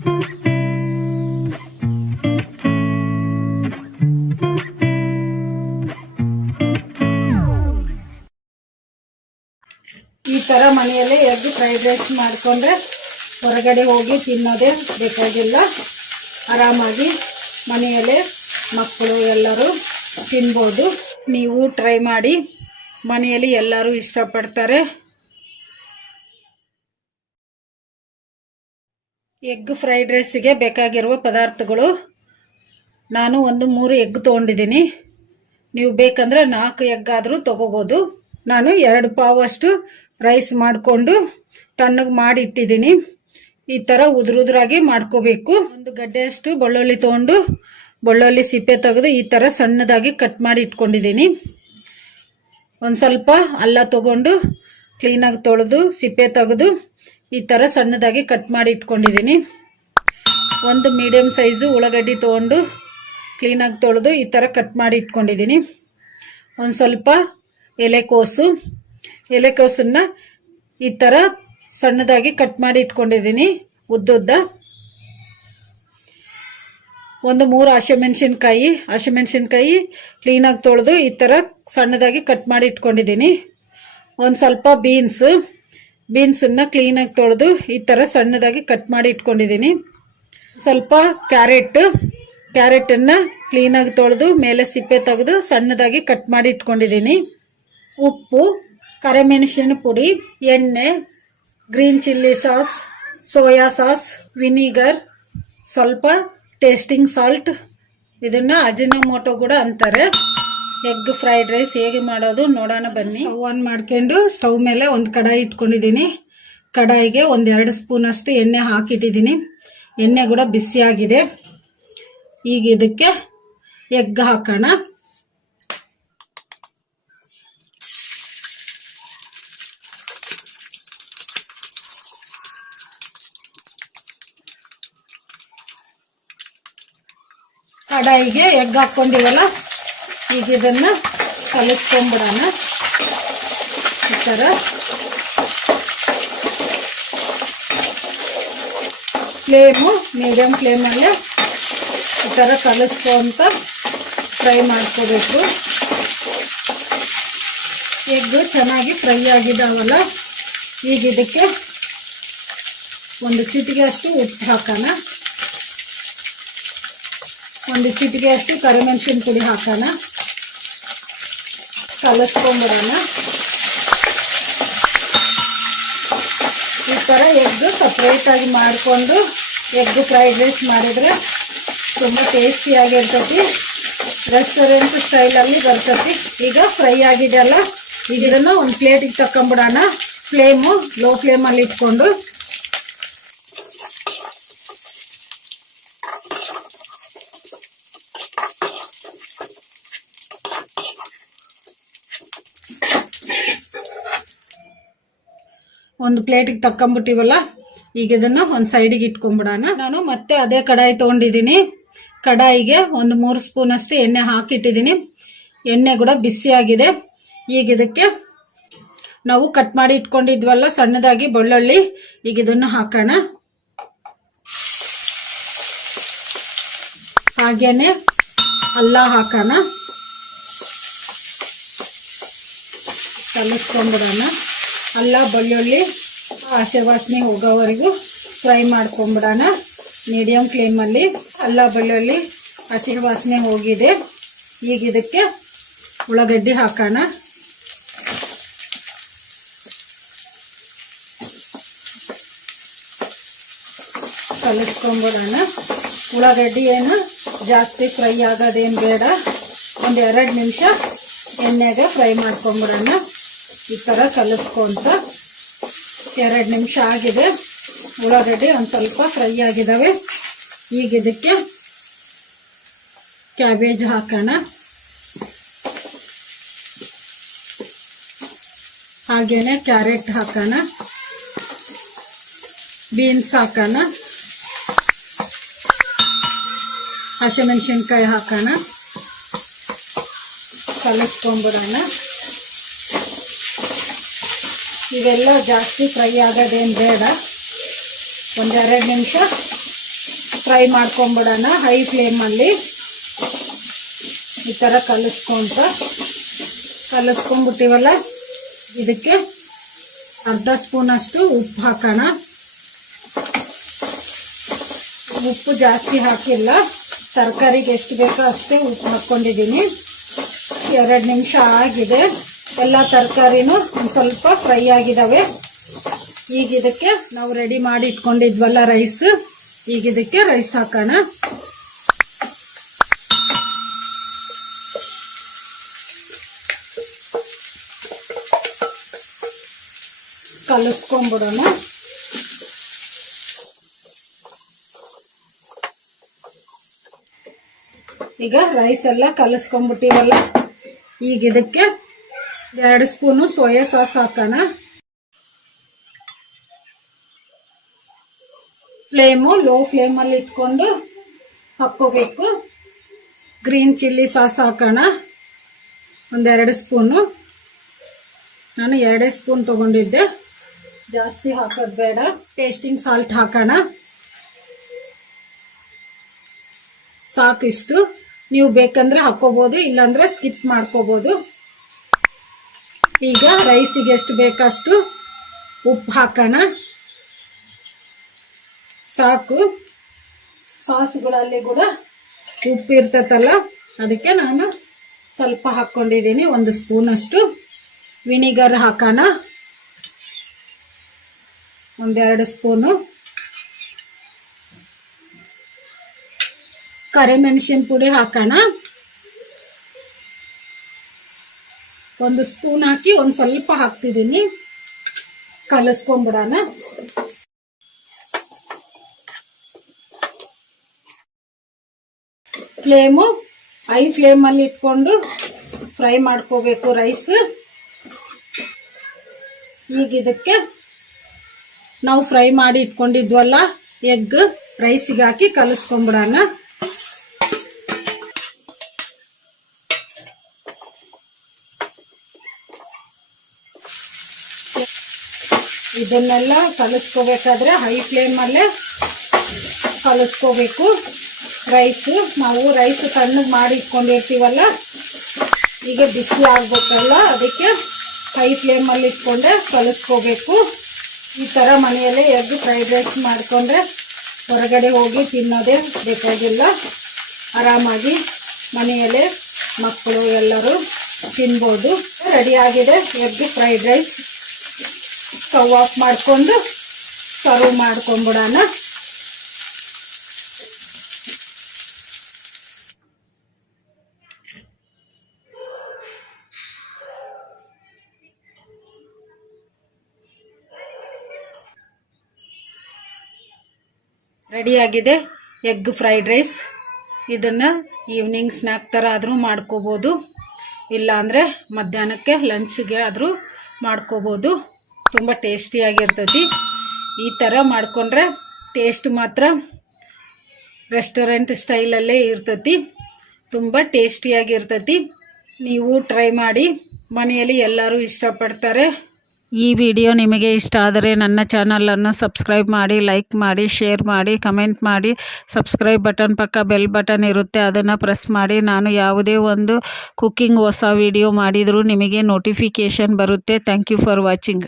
ಈ ಥರ ಮನೆಯಲ್ಲೇ ಎಗ್ ಫ್ರೈಡ್ ರೈಸ್ ಮಾಡಿಕೊಂಡ್ರೆ ಹೊರಗಡೆ ಹೋಗಿ ತಿನ್ನೋದೇ ಬೇಕಾಗಿಲ್ಲ. ಆರಾಮಾಗಿ ಮನೆಯಲ್ಲೇ ಮಕ್ಕಳು ಎಲ್ಲರೂ ತಿನ್ಬೋದು. ನೀವು ಟ್ರೈ ಮಾಡಿ, ಮನೆಯಲ್ಲಿ ಎಲ್ಲರೂ ಇಷ್ಟಪಡ್ತಾರೆ. ಎಗ್ ಫ್ರೈಡ್ ರೈಸಿಗೆ ಬೇಕಾಗಿರುವ ಪದಾರ್ಥಗಳು, ನಾನು 3 ಎಗ್ ತೊಗೊಂಡಿದ್ದೀನಿ. ನೀವು ಬೇಕಂದ್ರೆ 4 ಎಗ್ ಆದರೂ ತೊಗೋಬೋದು. ನಾನು 2 ಪಾವಷ್ಟು ರೈಸ್ ಮಾಡಿಕೊಂಡು ತಣ್ಣಗೆ ಮಾಡಿ ಇಟ್ಟಿದ್ದೀನಿ. ಈ ಥರ ಉದುರಾಗಿ ಮಾಡ್ಕೋಬೇಕು. 1 ಗಡ್ಡೆಯಷ್ಟು ಬೆಳ್ಳುಳ್ಳಿ ತೊಗೊಂಡು ಬೆಳ್ಳುಳ್ಳಿ ಸಿಪ್ಪೆ ತೆಗೆದು ಈ ಥರ ಸಣ್ಣದಾಗಿ ಕಟ್ ಮಾಡಿ ಇಟ್ಕೊಂಡಿದ್ದೀನಿ. ಒಂದು ಸ್ವಲ್ಪ ಅಲ್ಲ ತೊಗೊಂಡು ಕ್ಲೀನಾಗಿ ತೊಳೆದು ಸಿಪ್ಪೆ ತೆಗೆದು ಈ ಥರ ಸಣ್ಣದಾಗಿ ಕಟ್ ಮಾಡಿ ಇಟ್ಕೊಂಡಿದ್ದೀನಿ. 1 ಮೀಡಿಯಮ್ ಸೈಜು ಉಳ್ಳಾಗಡ್ಡಿ ತೊಗೊಂಡು ಕ್ಲೀನಾಗಿ ತೊಳೆದು ಈ ಥರ ಕಟ್ ಮಾಡಿ ಇಟ್ಕೊಂಡಿದ್ದೀನಿ. ಒಂದು ಸ್ವಲ್ಪ ಎಲೆಕೋಸನ್ನು ಈ ಥರ ಸಣ್ಣದಾಗಿ ಕಟ್ ಮಾಡಿ ಇಟ್ಕೊಂಡಿದ್ದೀನಿ ಉದ್ದುದ್ದ. 3 ಹಸಿಮೆಣಸಿನ್ಕಾಯಿ ಕ್ಲೀನಾಗಿ ತೊಳೆದು ಈ ಥರ ಸಣ್ಣದಾಗಿ ಕಟ್ ಮಾಡಿ ಇಟ್ಕೊಂಡಿದ್ದೀನಿ. ಒಂದು ಸ್ವಲ್ಪ ಬೀನ್ಸನ್ನು ಕ್ಲೀನಾಗಿ ತೊಳೆದು ಈ ಥರ ಸಣ್ಣದಾಗಿ ಕಟ್ ಮಾಡಿ ಇಟ್ಕೊಂಡಿದ್ದೀನಿ. ಸ್ವಲ್ಪ ಕ್ಯಾರೆಟನ್ನು ಕ್ಲೀನಾಗಿ ತೊಳೆದು ಮೇಲೆ ಸಿಪ್ಪೆ ತೆಗೆದು ಸಣ್ಣದಾಗಿ ಕಟ್ ಮಾಡಿ ಇಟ್ಕೊಂಡಿದ್ದೀನಿ. ಉಪ್ಪು, ಕರಿಮೆಣಸಿನ ಪುಡಿ, ಎಣ್ಣೆ, green chilli sauce, soya sauce, vinegar, ಸ್ವಲ್ಪ ಟೇಸ್ಟಿಂಗ್ ಸಾಲ್ಟ್, ಇದನ್ನು ಅಜಿನೋಮೋಟೊ ಕೂಡ ಅಂತಾರೆ. ಎಗ್ ಫ್ರೈಡ್ ರೈಸ್ ಹೇಗೆ ಮಾಡೋದು ನೋಡೋಣ ಬನ್ನಿ. ಸ್ಟವ್ ಆನ್ ಮಾಡ್ಕೊಂಡು ಸ್ಟವ್ ಮೇಲೆ ಒಂದು ಕಡಾಯಿ ಇಟ್ಕೊಂಡಿದ್ದೀನಿ. ಕಡಾಯಿಗೆ 2 ಸ್ಪೂನಷ್ಟು ಎಣ್ಣೆ ಹಾಕಿಟ್ಟಿದ್ದೀನಿ. ಎಣ್ಣೆ ಕೂಡ ಬಿಸಿಯಾಗಿದೆ. ಈಗ ಇದಕ್ಕೆ ಎಗ್ ಹಾಕೋಣ. ಕಡಾಯಿಗೆ ಎಗ್ ಹಾಕ್ಕೊಂಡಿವಲ್ಲ, ಈಗ ಇದನ್ನು ಕಲಿಸ್ಕೊಂಡ್ಬಿಡೋಣ. ಈ ಥರ ಮೀಡಿಯಮ್ ಫ್ಲೇಮಲ್ಲೇ ಈ ಥರ ಕಲಿಸ್ಕೊಂತ ಫ್ರೈ ಮಾಡ್ಕೋಬೇಕು. ಎಗ್ಗು ಚೆನ್ನಾಗಿ ಫ್ರೈ ಆಗಿದ್ದಾವಲ್ಲ, ಈಗ ಇದಕ್ಕೆ 1 ಚಿಟಿಕೆ ಅಷ್ಟು ಉಪ್ಪು ಹಾಕೋಣ. 1 ಚಿಟಿಕೆ ಅಷ್ಟು ಕರಿಮೆಣಸಿನ ಪುಡಿ ಹಾಕೋಣ. ಕಲಿಸ್ಕೊಂಡ್ಬಿಡೋಣ. ಈ ಥರ ಎಗ್ ಸಪ್ರೇಟಾಗಿ ಮಾಡಿಕೊಂಡು ಎಗ್ ಫ್ರೈಡ್ ರೈಸ್ ಮಾಡಿದರೆ ತುಂಬ ಟೇಸ್ಟಿಯಾಗಿರ್ತೈತಿ. ರೆಸ್ಟೋರೆಂಟ್ ಸ್ಟೈಲಲ್ಲಿ ಬರ್ತೈತಿ. ಈಗ ಫ್ರೈ ಆಗಿದೆಯಲ್ಲ, ಈಗ ಇದನ್ನು ಒಂದು ಪ್ಲೇಟಿಗೆ ತಕೊಂಡ್ಬಿಡೋಣ. ಲೋ ಫ್ಲೇಮಲ್ಲಿ ಇಟ್ಕೊಂಡು ಒಂದು ಪ್ಲೇಟಿಗೆ ತಕೊಂಡ್ಬಿಟ್ಟಿವಲ್ಲ, ಈಗ ಇದನ್ನು ಒಂದು ಸೈಡಿಗೆ ಇಟ್ಕೊಂಡ್ಬಿಡೋಣ. ನಾನು ಮತ್ತೆ ಅದೇ ಕಡಾಯಿ ತೊಗೊಂಡಿದ್ದೀನಿ. ಕಡಾಯಿಗೆ 3 ಸ್ಪೂನಷ್ಟು ಎಣ್ಣೆ ಹಾಕಿಟ್ಟಿದ್ದೀನಿ. ಎಣ್ಣೆ ಕೂಡ ಬಿಸಿಯಾಗಿದೆ. ಈಗ ಇದಕ್ಕೆ ನಾವು ಕಟ್ ಮಾಡಿ ಇಟ್ಕೊಂಡಿದ್ವಲ್ಲ ಸಣ್ಣದಾಗಿ ಬೆಳ್ಳುಳ್ಳಿ, ಈಗ ಇದನ್ನು ಹಾಕೋಣ. ಹಾಗೇನೆ ಅಲ್ಲ ಹಾಕೋಣ. ಕಲಿಸ್ಕೊಂಡ್ಬಿಡೋಣ. ಅಲ್ಲ ಬೆಳ್ಳುಳ್ಳಿ ಹಸಿ ವಾಸನೆ ಹೋಗೋವರೆಗೂ ಫ್ರೈ ಮಾಡ್ಕೊಂಡ್ಬಿಡೋಣ ಮೀಡಿಯಮ್ ಫ್ಲೇಮಲ್ಲಿ. ಅಲ್ಲ ಬೆಳ್ಳುಳ್ಳಿ ಹಸಿ ವಾಸನೆ ಹೋಗಿದೆ. ಈಗ ಇದಕ್ಕೆ ಉಳ್ಳಾಗಡ್ಡಿ ಹಾಕೋಣ. ಕಲಿಸ್ಕೊಂಡ್ಬಿಡೋಣ. ಉಳ್ಳಾಗಡ್ಡಿ ಏನು ಜಾಸ್ತಿ ಫ್ರೈ ಆಗೋದೇನು ಬೇಡ. 1-2 ನಿಮಿಷ ಎಣ್ಣೆಗೆ ಫ್ರೈ ಮಾಡ್ಕೊಂಡ್ಬಿಡೋಣ. ಈ ಥರ ಕಲಿಸ್ಕೊಂತ 2 ನಿಮಿಷ ಆಗಿದೆ. ಉಳ್ಳಾಗಡ್ಡಿ ಒಂದು ಸ್ವಲ್ಪ ಫ್ರೈ ಆಗಿದ್ದಾವೆ. ಈಗ ಇದಕ್ಕೆ ಕ್ಯಾಬೇಜ್ ಹಾಕೋಣ. ಹಾಗೇನೆ ಕ್ಯಾರೆಟ್ ಹಾಕೋಣ. ಬೀನ್ಸ್ ಹಾಕೋಣ. ಹಸಿಮೆಣಸಿನ್ಕಾಯಿ ಹಾಕೋಣ. ಕಲಿಸ್ಕೊಂಡ್ಬಿಡೋಣ. ಇವೆಲ್ಲ ಜಾಸ್ತಿ ಫ್ರೈ ಆಗೋದೇನು ಬೇಡ. 1-2 ನಿಮಿಷ ಫ್ರೈ ಮಾಡ್ಕೊಂಬಿಡೋಣ ಹೈ ಫ್ಲೇಮಲ್ಲಿ. ಈ ಥರ ಕಲಿಸ್ಕೊಂಡ್ಬಿಟ್ಟಿವಲ್ಲ, ಇದಕ್ಕೆ ಅರ್ಧ ಸ್ಪೂನಷ್ಟು ಉಪ್ಪು ಹಾಕೋಣ. ಉಪ್ಪು ಜಾಸ್ತಿ ಹಾಕಿಲ್ಲ, ತರಕಾರಿಗೆ ಎಷ್ಟು ಬೇಕೋ ಅಷ್ಟೇ ಉಪ್ಪು ಹಾಕ್ಕೊಂಡಿದ್ದೀನಿ. 2 ನಿಮಿಷ ಆಗಿದೆ, ಎಲ್ಲ ತರಕಾರಿನೂ ಒಂದು ಸ್ವಲ್ಪ ಫ್ರೈ ಆಗಿದ್ದಾವೆ. ಈಗ ಇದಕ್ಕೆ ನಾವು ರೆಡಿ ಮಾಡಿ ಇಟ್ಕೊಂಡಿದ್ವಲ್ಲ ರೈಸ್, ಈಗ ಇದಕ್ಕೆ ರೈಸ್ ಹಾಕೋಣ. ಕಲಿಸ್ಕೊಂಡ್ಬಿಡೋಣ. ಈಗ ರೈಸ್ ಎಲ್ಲ ಕಲಿಸ್ಕೊಂಡ್ಬಿಟ್ಟಿವಲ್ಲ, ಈಗ ಇದಕ್ಕೆ 2 ಸ್ಪೂನು ಸೋಯಾ ಸಾಸ್ ಹಾಕೋಣ. ಲೋ ಫ್ಲೇಮಲ್ಲಿ ಇಟ್ಕೊಂಡು ಹಾಕ್ಕೋಬೇಕು. ಗ್ರೀನ್ ಚಿಲ್ಲಿ ಸಾಸ್ ಹಾಕೋಣ, 1-2 ಸ್ಪೂನು. ನಾನು 2 ಸ್ಪೂನ್ ತೊಗೊಂಡಿದ್ದೆ, ಜಾಸ್ತಿ ಹಾಕೋದು ಬೇಡ. ಟೇಸ್ಟಿಂಗ್ ಸಾಲ್ಟ್ ಹಾಕೋಣ, ಸಾಕಿಷ್ಟು. ನೀವು ಬೇಕಂದ್ರೆ ಹಾಕ್ಕೋಬೋದು, ಇಲ್ಲಾಂದ್ರೆ ಸ್ಕಿಪ್ ಮಾಡ್ಕೋಬೋದು. ಈಗ ರೈಸಿಗೆ ಎಷ್ಟು ಬೇಕಷ್ಟು ಉಪ್ಪು ಹಾಕೋಣ. ಸಾಕು, ಸಾಸ್ಗಳಲ್ಲಿ ಕೂಡ ಉಪ್ಪು ಇರ್ತೈತಲ್ಲ, ಅದಕ್ಕೆ ನಾನು ಸ್ವಲ್ಪ ಹಾಕ್ಕೊಂಡಿದ್ದೀನಿ. 1 ಸ್ಪೂನಷ್ಟು ವಿನಿಗರ್ ಹಾಕೋಣ, 1-2 ಸ್ಪೂನು. ಕರಿಮೆಣಸಿನ ಪುಡಿ ಹಾಕೋಣ, 1 ಸ್ಪೂನ್ ಹಾಕಿ ಒಂದು ಸ್ವಲ್ಪ ಹಾಕ್ತಿದ್ದೀನಿ. ಕಲಿಸ್ಕೊಂಡ್ಬಿಡೋಣ. ಹೈ ಫ್ಲೇಮಲ್ಲಿ ಇಟ್ಕೊಂಡು ಫ್ರೈ ಮಾಡ್ಕೋಬೇಕು ರೈಸ್. ಈಗ ಇದಕ್ಕೆ ನಾವು ಫ್ರೈ ಮಾಡಿ ಇಟ್ಕೊಂಡಿದ್ವಲ್ಲ ಎಗ್, ರೈಸಿಗೆ ಹಾಕಿ ಕಲಿಸ್ಕೊಂಡ್ಬಿಡೋಣ. ಇದನ್ನೆಲ್ಲ ಕಲಿಸ್ಕೋಬೇಕಾದ್ರೆ ಹೈ ಫ್ಲೇಮಲ್ಲೇ ಕಲಿಸ್ಕೋಬೇಕು. ನಾವು ರೈಸ್ ತಣ್ಣಗೆ ಮಾಡಿ ಇಟ್ಕೊಂಡಿರ್ತೀವಲ್ಲ, ಈಗ ಬಿಸಿ ಆಗ್ಬೇಕಲ್ಲ, ಅದಕ್ಕೆ ಹೈ ಫ್ಲೇಮಲ್ಲಿ ಇಟ್ಕೊಂಡೆ ಕಲಿಸ್ಕೋಬೇಕು. ಈ ಥರ ಮನೆಯಲ್ಲೇ ಎಗ್ ಫ್ರೈಡ್ ರೈಸ್ ಮಾಡಿಕೊಂಡ್ರೆ ಹೊರಗಡೆ ಹೋಗಿ ತಿನ್ನೋದೇ ಬೇಕಾಗಿಲ್ಲ. ಆರಾಮಾಗಿ ಮನೆಯಲ್ಲೇ ಮಕ್ಕಳು ಎಲ್ಲರೂ ತಿನ್ಬೋದು. ರೆಡಿಯಾಗಿದೆ egg fried rice. Stove off ಮಾಡಿಕೊಂಡು ಸರ್ವ್ ಮಾಡ್ಕೊಂಬಿಡೋಣ. ರೆಡಿಯಾಗಿದೆ ಎಗ್ ಫ್ರೈಡ್ ರೈಸ್. ಇದನ್ನು ಈವ್ನಿಂಗ್ ಸ್ನ್ಯಾಕ್ ಥರ ಆದರೂ ಮಾಡ್ಕೋಬೋದು, ಇಲ್ಲಾಂದರೆ ಮಧ್ಯಾಹ್ನಕ್ಕೆ ಲಂಚ್ಗೆ ಆದರೂ ಮಾಡ್ಕೋಬೋದು. ತುಂಬ ಟೇಸ್ಟಿಯಾಗಿರ್ತೈತಿ. ಈ ಥರ ಮಾಡಿಕೊಂಡ್ರೆ ಟೇಸ್ಟ್ ಮಾತ್ರ ರೆಸ್ಟೋರೆಂಟ್ ಸ್ಟೈಲಲ್ಲೇ ಇರ್ತೈತಿ. ತುಂಬ ಟೇಸ್ಟಿಯಾಗಿರ್ತೈತಿ. ನೀವು ಟ್ರೈ ಮಾಡಿ, ಮನೆಯಲ್ಲಿ ಎಲ್ಲರೂ ಇಷ್ಟಪಡ್ತಾರೆ. ಈ ವಿಡಿಯೋ ನಿಮಗೆ ಇಷ್ಟ ಆದರೆ ನನ್ನ ಚಾನಲನ್ನು ಸಬ್ಸ್ಕ್ರೈಬ್ ಮಾಡಿ, ಲೈಕ್ ಮಾಡಿ, ಶೇರ್ ಮಾಡಿ, ಕಮೆಂಟ್ ಮಾಡಿ. ಸಬ್ಸ್ಕ್ರೈಬ್ ಬಟನ್ ಪಕ್ಕ ಬೆಲ್ ಬಟನ್ ಇರುತ್ತೆ, ಅದನ್ನು ಪ್ರೆಸ್ ಮಾಡಿ. ನಾನು ಯಾವುದೇ ಒಂದು ಕುಕ್ಕಿಂಗ್ ಹೊಸ ವಿಡಿಯೋ ಮಾಡಿದರೂ ನಿಮಗೆ ನೋಟಿಫಿಕೇಷನ್ ಬರುತ್ತೆ. Thank you for watching.